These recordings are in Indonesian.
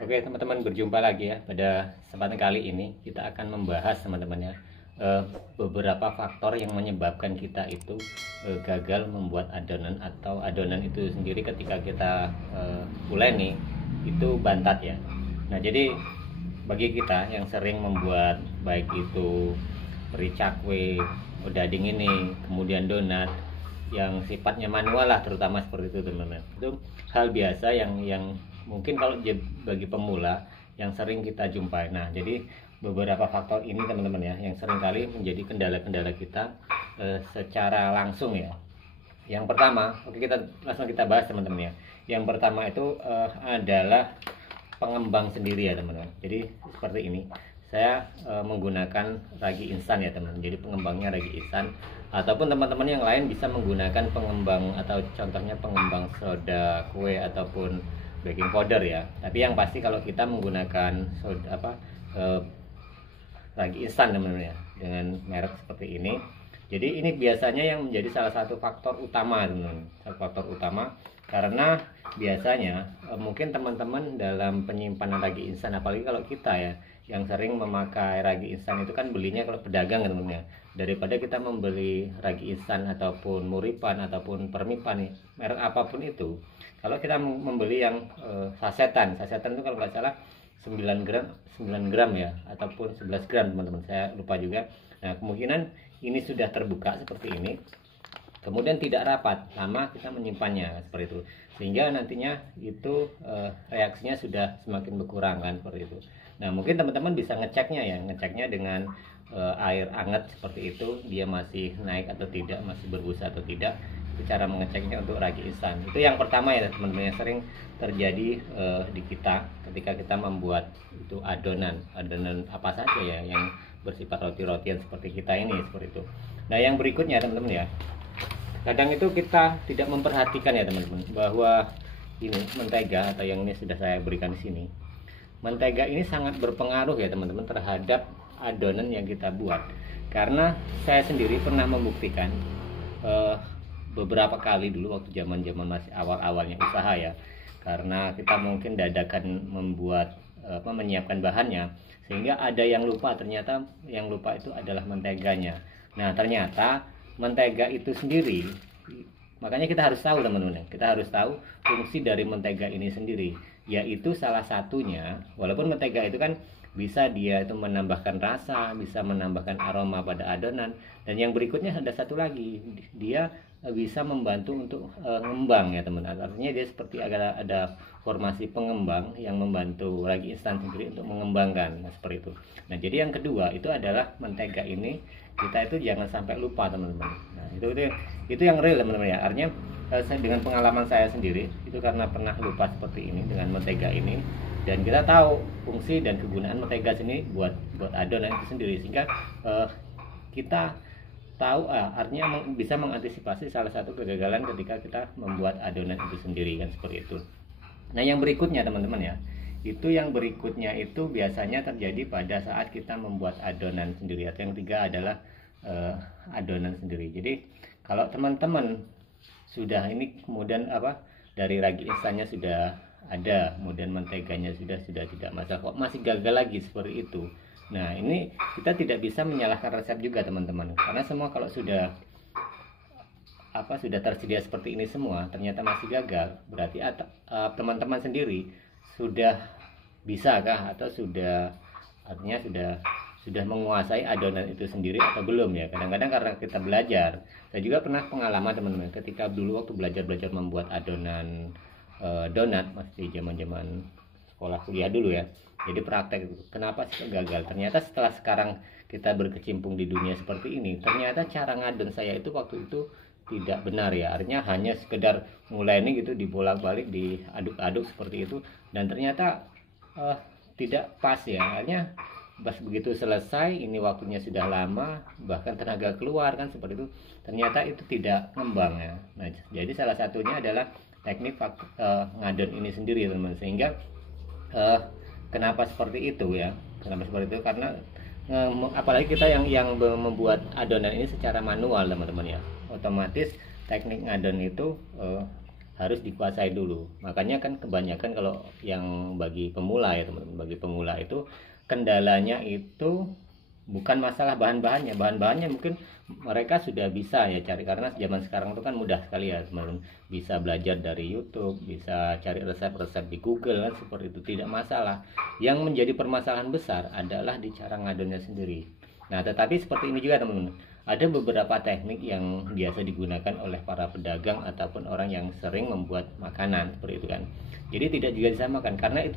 Oke teman-teman, berjumpa lagi ya. Pada kesempatan kali ini kita akan membahas teman-teman ya, beberapa faktor yang menyebabkan kita itu gagal membuat adonan, atau adonan itu sendiri ketika kita uleni itu bantat ya. Nah jadi bagi kita yang sering membuat baik itu peri cakwe, odading ini, kemudian donat yang sifatnya manual lah, terutama seperti itu teman-teman, itu hal biasa yang mungkin kalau bagi pemula yang sering kita jumpai. Nah jadi beberapa faktor ini teman-teman ya yang sering kali menjadi kendala-kendala kita secara langsung ya. Yang pertama, oke, kita langsung kita bahas teman-teman ya. Yang pertama itu adalah pengembang sendiri ya teman-teman. Jadi seperti ini, saya menggunakan ragi instan ya teman-teman. Jadi pengembangnya ragi instan, ataupun teman-teman yang lain bisa menggunakan pengembang, atau contohnya pengembang soda kue ataupun baking powder ya. Tapi yang pasti kalau kita menggunakan soda ragi instan teman-teman ya, dengan merek seperti ini. Jadi ini biasanya yang menjadi salah satu faktor utama teman-teman. Faktor utama karena biasanya mungkin teman-teman dalam penyimpanan ragi instan, apalagi kalau kita ya yang sering memakai ragi instan itu kan belinya kalau pedagang teman-teman ya, daripada kita membeli ragi instan ataupun muripan ataupun permipan nih, merek apapun itu, kalau kita membeli yang sasetan itu kalau nggak salah 9 gram ya, ataupun 11 gram teman-teman, saya lupa juga. Nah kemungkinan ini sudah terbuka seperti ini, kemudian tidak rapat, lama kita menyimpannya seperti itu, sehingga nantinya itu reaksinya sudah semakin berkurang kan, seperti itu. Nah mungkin teman-teman bisa ngeceknya ya, ngeceknya dengan air hangat seperti itu, dia masih naik atau tidak, masih berbusa atau tidak. Itu cara mengeceknya untuk ragi instan. Itu yang pertama ya teman-teman, yang sering terjadi di kita ketika kita membuat itu adonan apa saja ya yang bersifat roti-rotian seperti kita ini, seperti itu. Nah yang berikutnya teman-teman ya, kadang itu kita tidak memperhatikan ya teman-teman, bahwa ini mentega atau yang ini sudah saya berikan di sini, mentega ini sangat berpengaruh ya teman-teman terhadap adonan yang kita buat. Karena saya sendiri pernah membuktikan beberapa kali dulu waktu zaman-zaman masih awal-awalnya usaha ya, karena kita mungkin dadakan membuat menyiapkan bahannya, sehingga ada yang lupa, ternyata yang lupa itu adalah menteganya. Nah ternyata mentega itu sendiri, makanya kita harus tahu teman-teman, kita harus tahu fungsi dari mentega ini sendiri, yaitu salah satunya, walaupun mentega itu kan bisa dia itu menambahkan rasa, bisa menambahkan aroma pada adonan, dan yang berikutnya ada satu lagi, dia bisa membantu untuk ngembang ya teman-teman. Artinya dia seperti ada formasi pengembang yang membantu ragi instan sendiri untuk mengembangkan, nah, seperti itu. Nah jadi yang kedua itu adalah mentega ini kita itu jangan sampai lupa teman-teman. Nah itu yang real teman-teman ya. Artinya dengan pengalaman saya sendiri itu, karena pernah lupa seperti ini dengan mentega ini, dan kita tahu fungsi dan kegunaan mentega sini buat adonan itu sendiri, sehingga kita tahu artinya bisa mengantisipasi salah satu kegagalan ketika kita membuat adonan itu sendiri kan, seperti itu. Nah yang berikutnya teman-teman ya, itu yang berikutnya itu biasanya terjadi pada saat kita membuat adonan sendiri, atau yang ketiga adalah adonan sendiri. Jadi kalau teman-teman sudah ini, kemudian dari ragi instannya sudah ada, kemudian menteganya sudah tidak masalah, kok masih gagal lagi seperti itu. Nah ini kita tidak bisa menyalahkan resep juga teman-teman, karena semua kalau sudah tersedia seperti ini semua ternyata masih gagal, berarti teman-teman sendiri sudah bisakah, atau artinya sudah menguasai adonan itu sendiri atau belum ya. Kadang-kadang karena kita belajar, saya juga pernah pengalaman teman-teman ketika dulu waktu belajar membuat adonan donat, masih zaman sekolah kuliah dulu ya. Jadi praktek, kenapa sih gagal? Ternyata setelah sekarang kita berkecimpung di dunia seperti ini, ternyata cara ngadon saya itu waktu itu tidak benar ya. Artinya hanya sekedar mulai ini gitu, dibolak-balik, diaduk-aduk seperti itu, dan ternyata tidak pas ya. Artinya pas begitu selesai, ini waktunya sudah lama, bahkan tenaga keluar kan, seperti itu, ternyata itu tidak ngembang ya. Nah jadi salah satunya adalah teknik ngadon ini sendiri teman-teman, sehingga kenapa seperti itu ya, karena apalagi kita yang membuat adonan ini secara manual teman-teman ya, otomatis teknik ngadon itu harus dikuasai dulu. Makanya kan kebanyakan kalau yang bagi pemula ya teman-teman, bagi pemula itu kendalanya itu bukan masalah bahan-bahannya mungkin mereka sudah bisa ya cari, karena zaman sekarang itu kan mudah sekali ya teman-teman, bisa belajar dari YouTube, bisa cari resep-resep di Google kan, seperti itu tidak masalah. Yang menjadi permasalahan besar adalah di cara ngadonnya sendiri. Nah tetapi seperti ini juga teman-teman, ada beberapa teknik yang biasa digunakan oleh para pedagang ataupun orang yang sering membuat makanan seperti itu kan. Jadi tidak juga disamakan karena itu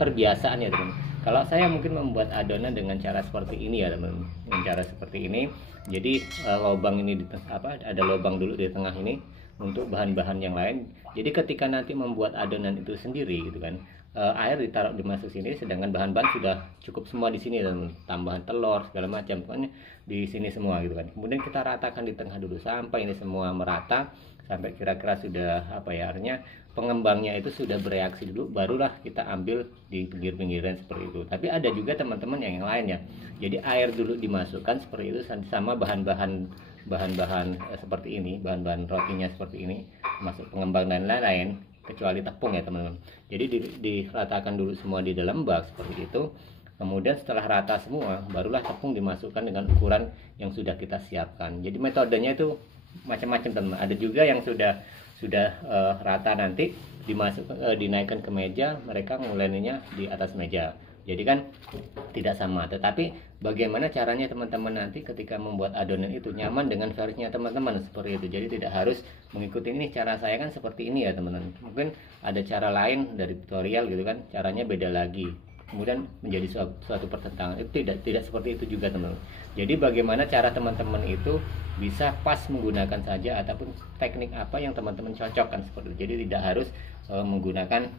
terbiasaan ya teman. Kalau saya mungkin membuat adonan dengan cara seperti ini ya teman, dengan cara seperti ini. Jadi lubang ini ada lubang dulu di tengah ini untuk bahan-bahan yang lain. Jadi ketika nanti membuat adonan itu sendiri gitu kan, air ditaruh dimasuk sini, sedangkan bahan-bahan sudah cukup semua di sini dan tambahan telur segala macam pokoknya di sini semua gitu kan. Kemudian kita ratakan di tengah dulu sampai ini semua merata, sampai kira-kira sudah artinya pengembangnya itu sudah bereaksi dulu, barulah kita ambil di pinggir-pinggiran seperti itu. Tapi ada juga teman-teman yang lain ya, jadi air dulu dimasukkan seperti itu sama bahan-bahan seperti ini, bahan-bahan rotinya seperti ini, masuk pengembang dan lain-lain, kecuali tepung ya teman-teman. Jadi diratakan dulu semua di dalam bak seperti itu. Kemudian setelah rata semua, barulah tepung dimasukkan dengan ukuran yang sudah kita siapkan. Jadi metodenya itu macam-macam teman-teman. Ada juga yang sudah rata nanti dinaikkan ke meja, mereka nguleninya di atas meja. Jadi kan tidak sama. Tetapi bagaimana caranya teman-teman nanti ketika membuat adonan itu nyaman dengan versinya teman-teman seperti itu. Jadi tidak harus mengikuti ini, cara saya kan seperti ini ya teman-teman. Mungkin ada cara lain dari tutorial gitu kan, caranya beda lagi, kemudian menjadi suatu pertentangan. Itu tidak seperti itu juga teman-teman. Jadi bagaimana cara teman-teman itu bisa pas menggunakan saja, ataupun teknik apa yang teman-teman cocokkan seperti itu. Jadi tidak harus menggunakan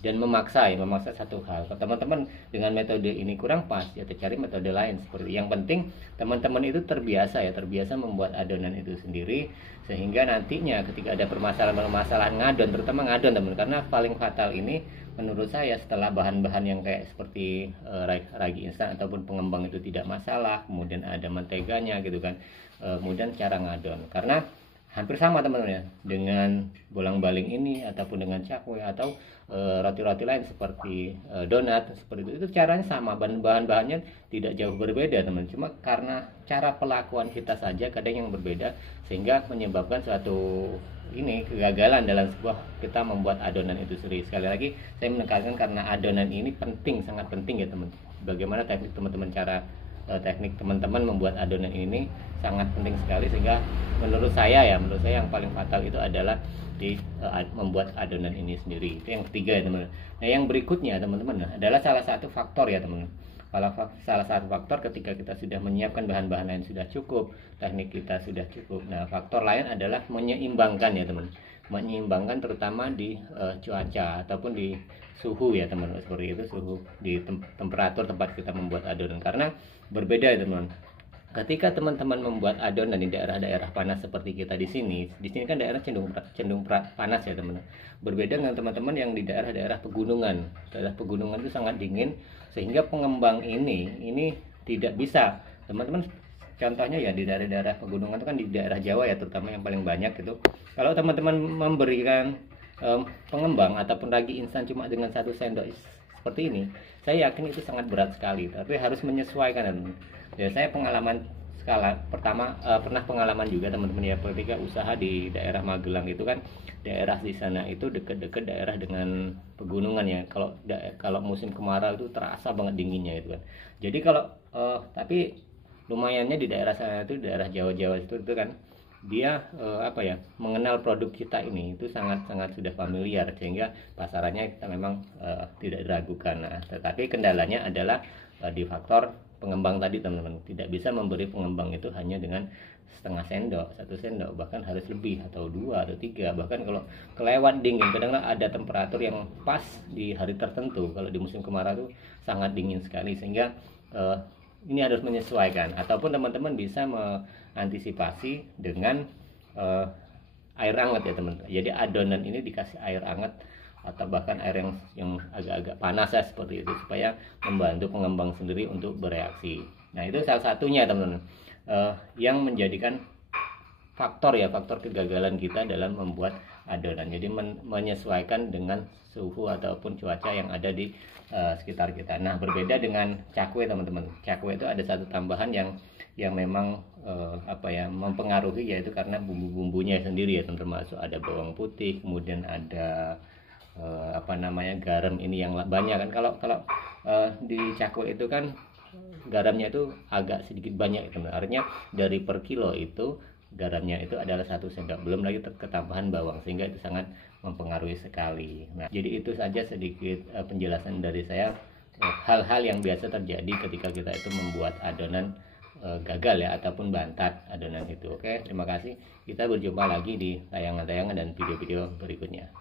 dan memaksa satu hal. Kalau teman-teman dengan metode ini kurang pas, ya cari metode lain seperti. Yang penting teman-teman itu terbiasa membuat adonan itu sendiri, sehingga nantinya ketika ada permasalahan ngadon, terutama ngadon teman, karena paling fatal ini menurut saya setelah bahan-bahan yang kayak seperti ragi instan ataupun pengembang itu tidak masalah, kemudian ada menteganya gitu kan, kemudian cara ngadon, karena hampir sama teman-teman ya dengan bolang-baling ini ataupun dengan cakwe atau roti-roti lain seperti donat seperti itu caranya sama, bahan-bahannya tidak jauh berbeda teman, cuma karena cara pelakuan kita saja kadang yang berbeda sehingga menyebabkan suatu kegagalan dalam sebuah kita membuat adonan itu sendiri. Sekali lagi saya menekankan karena adonan ini penting, sangat penting ya teman. Bagaimana teknik teman-teman membuat adonan ini sangat penting sekali, sehingga menurut saya yang paling fatal itu adalah membuat adonan ini sendiri. Itu yang ketiga ya teman-teman. Nah yang berikutnya teman-teman adalah salah satu faktor ya teman-teman. Salah satu faktor ketika kita sudah menyiapkan bahan-bahan lain sudah cukup, teknik kita sudah cukup. Nah faktor lain adalah menyeimbangkan ya teman, menyeimbangkan terutama di cuaca ataupun di suhu ya teman, seperti itu, suhu di temperatur tempat kita membuat adonan, karena berbeda ya teman. Ketika teman-teman membuat adonan di daerah-daerah panas seperti kita di sini kan daerah cenderung panas ya teman. Berbeda dengan teman-teman yang di daerah-daerah pegunungan. Daerah pegunungan itu sangat dingin, sehingga pengembang ini tidak bisa. Teman-teman contohnya ya di daerah-daerah pegunungan itu kan di daerah Jawa ya terutama yang paling banyak itu. Kalau teman-teman memberikan pengembang ataupun ragi instan cuma dengan 1 sendok seperti ini, saya yakin itu sangat berat sekali. Tapi harus menyesuaikan teman. Ya saya pengalaman pernah pengalaman juga teman-teman ya, ketika usaha di daerah Magelang itu kan, daerah di sana itu dekat-dekat daerah dengan pegunungan ya. Kalau musim kemarau itu terasa banget dinginnya itu kan. Jadi tapi lumayannya di daerah sana itu, daerah Jawa itu kan dia mengenal produk kita ini itu sangat sudah familiar, sehingga pasarannya kita memang tidak diragukan. Nah, tetapi kendalanya adalah di faktor pengembang tadi teman-teman. Tidak bisa memberi pengembang itu hanya dengan setengah sendok, 1 sendok, bahkan harus lebih, atau 2 atau 3. Bahkan kalau kelewat dingin, kadang ada temperatur yang pas di hari tertentu. Kalau di musim kemarau itu sangat dingin sekali, sehingga ini harus menyesuaikan. Ataupun teman-teman bisa mengantisipasi dengan air hangat ya teman-teman. Jadi adonan ini dikasih air hangat atau bahkan air yang agak-agak panas ya seperti itu, supaya membantu pengembang sendiri untuk bereaksi. Nah itu salah satunya teman-teman yang menjadikan faktor kegagalan kita dalam membuat adonan. Jadi menyesuaikan dengan suhu ataupun cuaca yang ada di sekitar kita. Nah, berbeda dengan cakwe teman-teman. Cakwe itu ada satu tambahan yang memang mempengaruhi, yaitu karena bumbu-bumbunya sendiri ya, termasuk ada bawang putih, kemudian ada garam ini yang banyak kan. Kalau di cakwe itu kan garamnya itu agak sedikit banyak teman. Artinya dari per kilo itu garamnya itu adalah 1 sendok, belum lagi ketambahan bawang, sehingga itu sangat mempengaruhi sekali. Nah, jadi itu saja sedikit penjelasan dari saya, hal-hal yang biasa terjadi ketika kita itu membuat adonan gagal ya, ataupun bantat adonan itu. Oke, terima kasih. Kita berjumpa lagi di tayangan-tayangan dan video-video berikutnya.